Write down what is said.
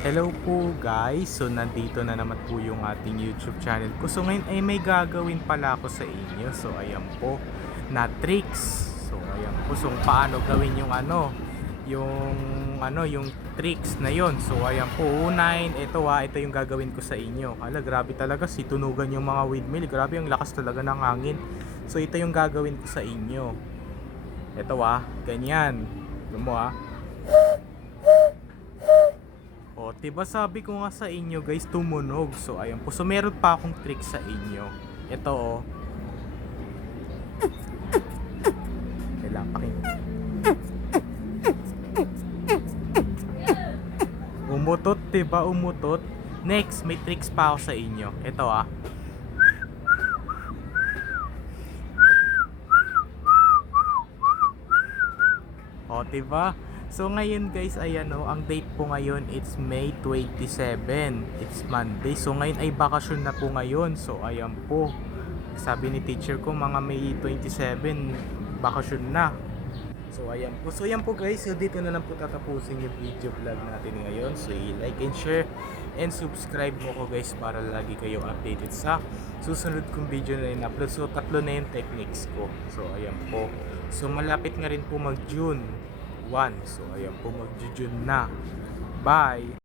Hello po guys, so nandito na naman po yung ating YouTube channel ko. So ngayon ay may gagawin pala ako sa inyo. So ayan po, na tricks. So ayan po, so paano gawin yung ano, yung ano, yung tricks na yon. So ayan po, unahin, ito ah, ito yung gagawin ko sa inyo. Hala, grabe talaga, si tunugan yung mga windmill. Grabe, ang lakas talaga ng hangin. So ito yung gagawin ko sa inyo. Ito ah, ganyan. Tignan mo ah. O, diba sabi ko nga sa inyo guys, tumunog. So, ayun po. So, meron pa akong trick sa inyo. Ito, oh. Kailangan pakin. Umutot, diba? Umutot. Next, may tricks pa ako sa inyo. Ito, ah. O, diba? So ngayon guys, ayan o, ang date po ngayon it's May 27. It's Monday. So ngayon ay bakasyon na po ngayon. So ayan po. Sabi ni teacher ko mga May 27, bakasyon na. So ayan po. So ayan po guys, so dito na lang po tatapusin yung video vlog natin ngayon. So i-like and share and subscribe mo ko guys para lagi kayo updated sa susunod kong video na in-upload. So tatlo na yung techniques ko. So ayan po. So malapit nga rin po mag June 1. So ayan po mag June na. Bye!